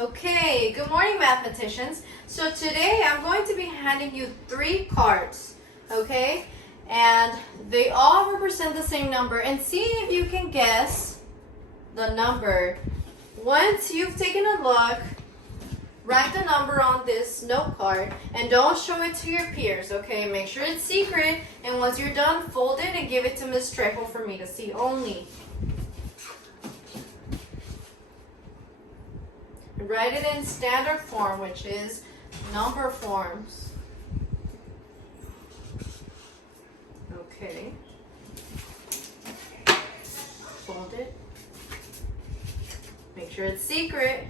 Okay, good morning, mathematicians. So today I'm going to be handing you 3 cards, okay? And they all represent the same number. And see if you can guess the number. Once you've taken a look, write the number on this note card and don't show it to your peers, okay? Make sure it's secret. And once you're done, fold it and give it to Miss Trejo for me to see only. Write it in standard form, which is number forms. Okay. Fold it. Make sure it's secret.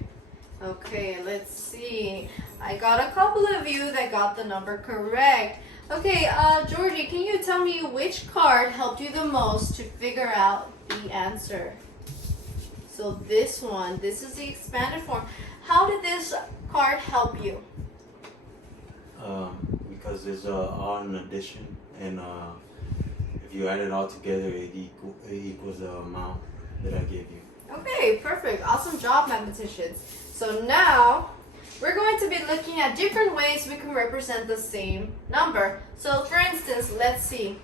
Okay, let's see. I got a couple of you that got the number correct. Okay, Georgie, can you tell me which card helped you the most to figure out the answer? So this one, this is the expanded form. How did this card help you? Because it's all an addition, and if you add it all together, it equals the amount that I gave you. Okay, perfect. Awesome job, mathematicians. So now we're going to be looking at different ways we can represent the same number. So for instance, let's see.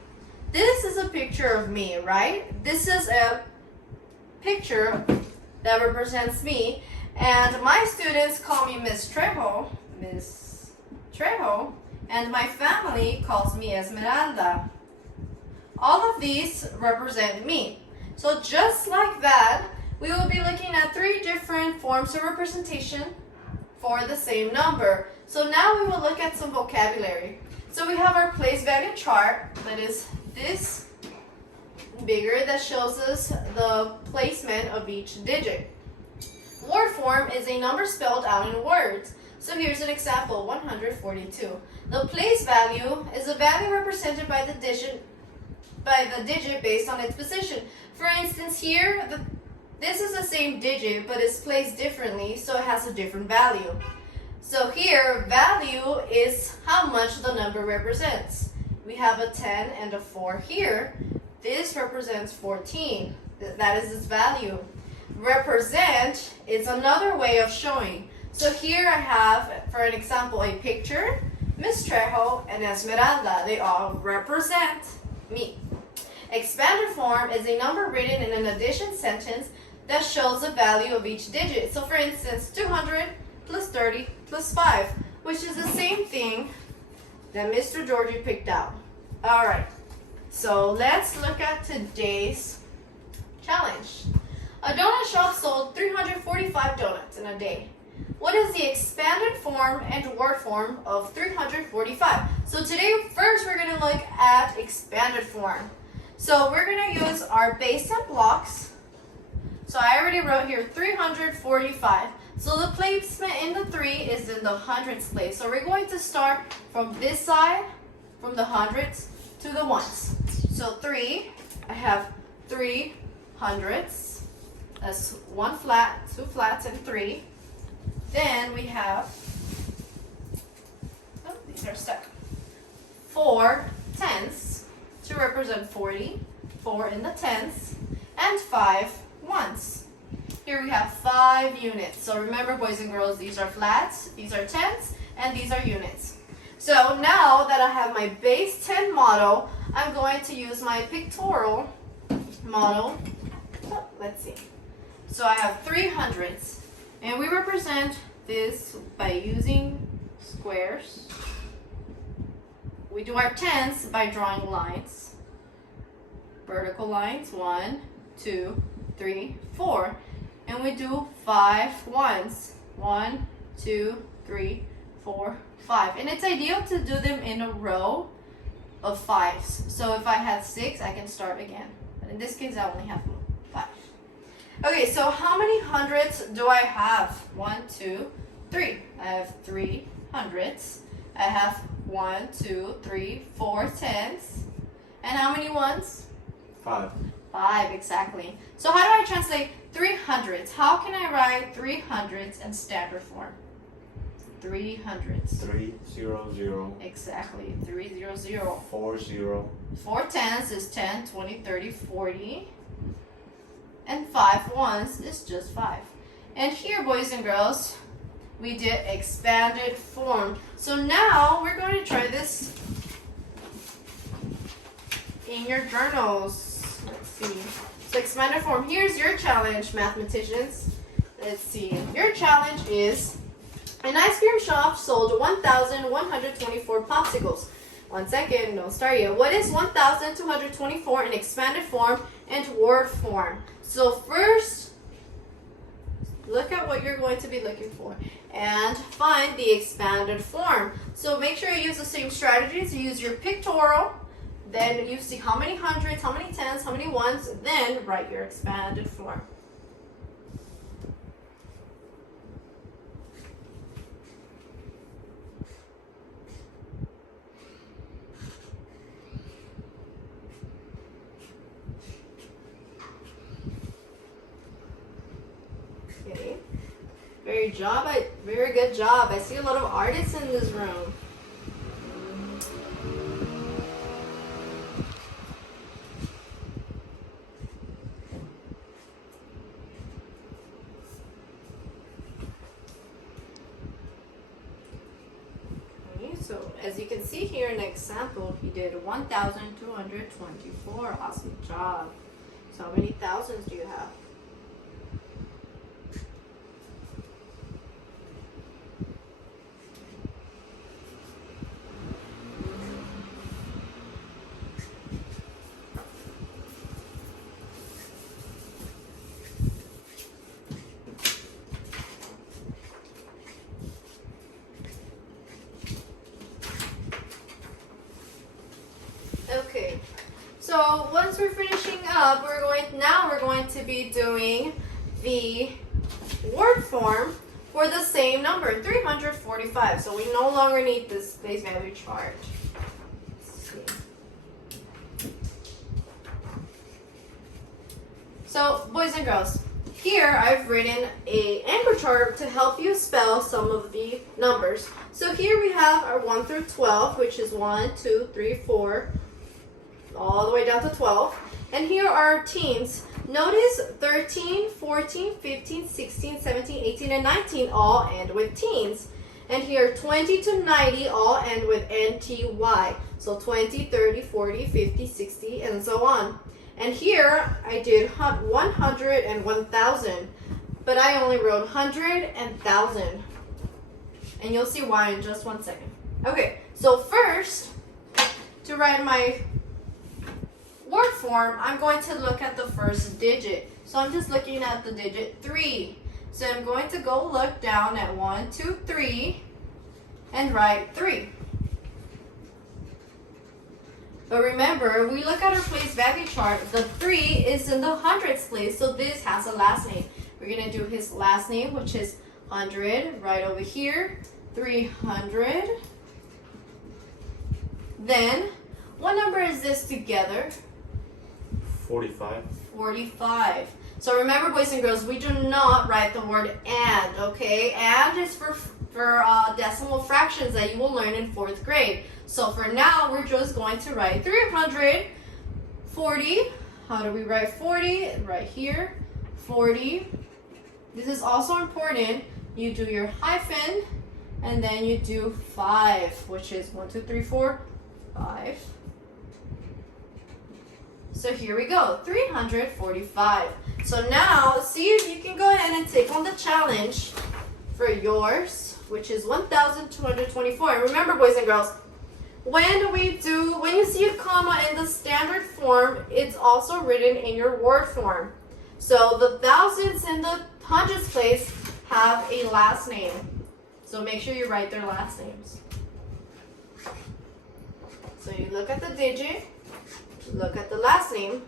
This is a picture of me, right? This is a picture that represents me, and my students call me Miss Trejo, and my family calls me Esmeralda. All of these represent me. So just like that, we will be looking at 3 different forms of representation for the same number. So now we will look at some vocabulary. So we have our place value chart that is this bigger, that shows us the placement of each digit. Word form is a number spelled out in words. So here's an example, 142. The place value is a value represented by the digit based on its position. For instance, here, this is the same digit, but it's placed differently, so it has a different value. So here, value is how much the number represents. We have a 10 and a 4 here. This represents 14. That is its value. Represent is another way of showing. So here I have, for an example, a picture, Miss Trejo and Esmeralda. They all represent me. Expanded form is a number written in an addition sentence that shows the value of each digit. So for instance, 200 plus 30 plus 5, which is the same thing that Mr. Georgie picked out. All right. So let's look at today's challenge. A donut shop sold 345 donuts in a day. What is the expanded form and word form of 345? So today, first we're going to look at expanded form. So we're going to use our base 10 blocks. So I already wrote here 345. So the placement in the 3 is in the hundreds place. So we're going to start from this side, from the hundreds to the ones. So 3, I have 3 hundreds. That's 1 flat, 2 flats, and 3. Then we have, oh, these are stuck, 4 tenths to represent 40, 4 in the tenths, and 5 ones. Here we have 5 units. So remember, boys and girls, these are flats, these are tenths, and these are units. So now that I have my base 10 model, I'm going to use my pictorial model. Oh, let's see. So I have 3 hundredths, and we represent this by using squares. We do our tenths by drawing lines, vertical lines, 1, 2, 3, 4. And we do 5 ones, 1, 2, 3, 4, 5. And it's ideal to do them in a row of 5s. So if I had 6, I can start again. But in this case, I only have 5. Okay, so how many hundredths do I have? 1, 2, 3. I have 3 hundredths. I have 1, 2, 3, 4 tenths. And how many ones? 5. 5, exactly. So how do I translate 3 hundredths? How can I write 3 hundredths in standard form? 3 hundredths. 300. Exactly, 300. 40. 4 tenths is 10, 20, 30, 40. And 5 ones is just 5. And here, boys and girls, we did expanded form. So now we're going to try this in your journals. Let's see. So expanded form. Here's your challenge, mathematicians. Let's see. Your challenge is an ice cream shop sold 1,124 popsicles. 1 second, don't start yet. What is 1,224 in expanded form and word form? So first, look at what you're going to be looking for and find the expanded form. So make sure you use the same strategies. You use your pictorial, then you see how many hundreds, how many tens, how many ones, then write your expanded form. Okay. Very good job. I see a lot of artists in this room. Okay, so as you can see here in the example, he did 1,224. Awesome job. So how many thousands do you have? Okay, so once we're finishing up, we're going to be doing the word form for the same number, 345. So we no longer need this base value chart. Let's see. So boys and girls, here I've written a anchor chart to help you spell some of the numbers. So here we have our 1 through 12, which is 1, 2, 3, 4, all the way down to 12. And here are our teens. Notice 13, 14, 15, 16, 17, 18, and 19 all end with teens. And here 20 to 90 all end with NTY. So 20, 30, 40, 50, 60, and so on. And here I did 100 and 1,000. But I only wrote 100 and 1,000. And you'll see why in just 1 second. Okay, so first, to write my word form, I'm going to look at the first digit. So I'm just looking at the digit 3. So I'm going to go look down at 1, 2, 3 and write 3. But remember, we look at our place value chart, the 3 is in the hundreds place, so this has a last name. We're going to do his last name, which is 100, right over here, 300. Then, what number is this together? 45. 45. So remember, boys and girls, we do not write the word and, okay? And is for decimal fractions that you will learn in 4th grade. So for now, we're just going to write 340. How do we write 40? Right here, 40. This is also important. You do your hyphen, and then you do 5, which is 1, 2, 3, 4, 5. So here we go, 345. So now, see if you can go ahead and take on the challenge for yours, which is 1,224. And remember, boys and girls, when you see a comma in the standard form, it's also written in your word form. So the thousands in the hundreds place have a last name. So make sure you write their last names. So you look at the digit, look at the last name.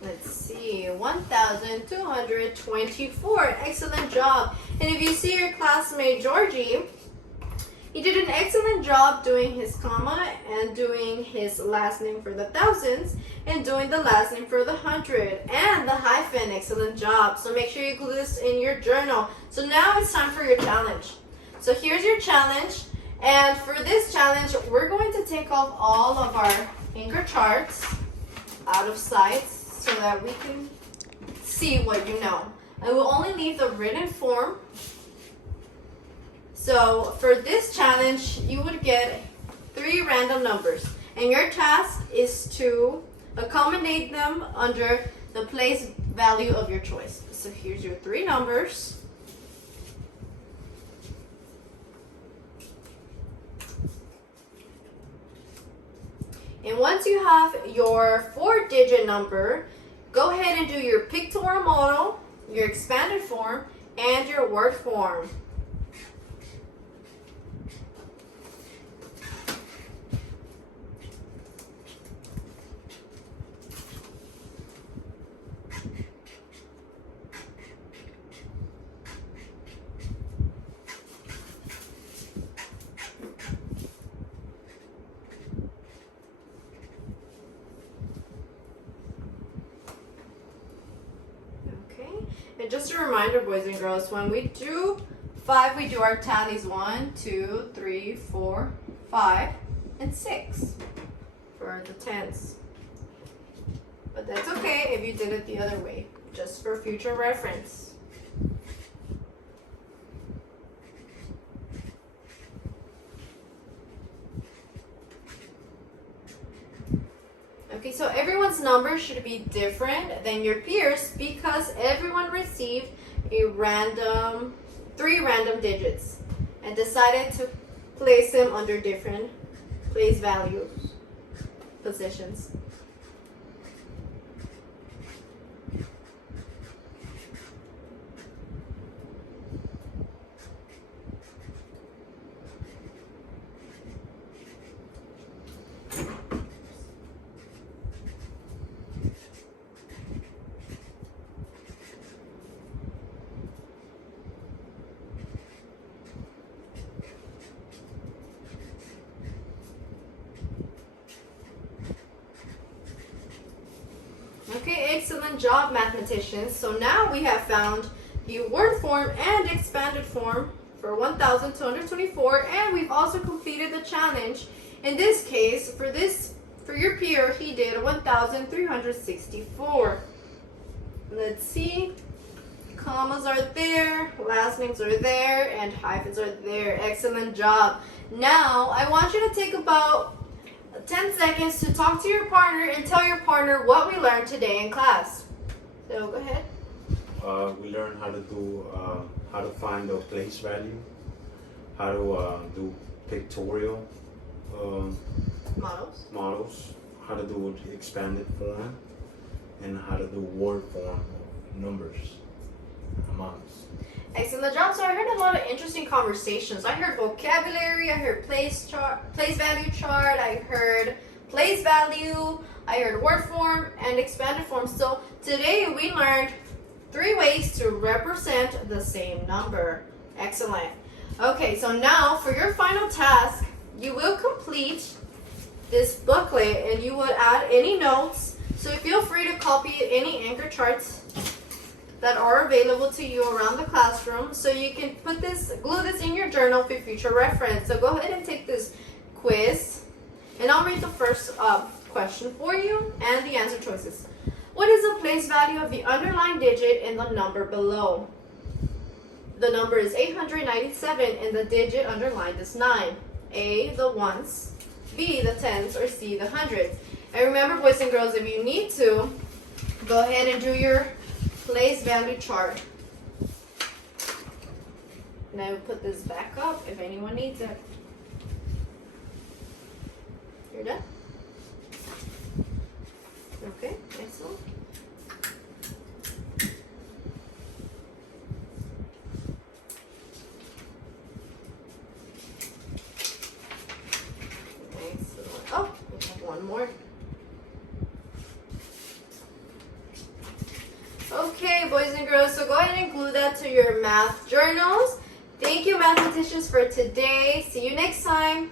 Let's see, 1,224. Excellent job. And if you see your classmate Georgie, He did an excellent job doing his comma and doing his last name for the thousands and doing the last name for the hundred and the hyphen. Excellent job. So make sure you glue this in your journal. So now it's time for your challenge. So here's your challenge. And for this challenge, we're going to take off all of our anchor charts out of sight so that we can see what you know. I will only leave the written form. So for this challenge, you would get 3 random numbers. And your task is to accommodate them under the place value of your choice. So here's your 3 numbers. And once you have your 4-digit number, go ahead and do your pictorial model, your expanded form, and your word form. And just a reminder, boys and girls, when we do 5, we do our tallies 1, 2, 3, 4, 5, and 6 for the tens. But that's okay if you did it the other way, just for future reference. Okay, so everyone's number should be different than your peers because everyone received a random, 3 random digits and decided to place them under different place values, positions. Okay, excellent job, mathematicians. So now we have found the word form and expanded form for 1,224, and we've also completed the challenge. In this case, for your peer, he did 1,364. Let's see. Commas are there, last names are there, and hyphens are there. Excellent job. Now, I want you to take about 10 seconds to talk to your partner and tell your partner what we learned today in class. So go ahead. We learned how to do how to find the place value, how to do pictorial models, how to do the expanded form, and how to do word form of numbers, amounts. Excellent job. So I heard a lot of interesting conversations. I heard vocabulary, I heard place value chart, I heard place value, I heard word form and expanded form. So today we learned 3 ways to represent the same number. Excellent. Okay, so now for your final task, you will complete this booklet and you would add any notes. So feel free to copy any anchor charts that are available to you around the classroom so you can glue this in your journal for future reference. So go ahead and take this quiz and I'll read the first question for you and the answer choices. What is the place value of the underlined digit in the number below? The number is 897 and the digit underlined is 9. A, the ones, B, the tens, or C, the hundreds. And remember, boys and girls, if you need to, go ahead and do your place value chart. And I will put this back up if anyone needs it. You're done? Okay, excellent. Excellent. Oh, we have one more. Okay, boys and girls, so go ahead and glue that to your math journals. Thank you mathematicians, for today. See you next time.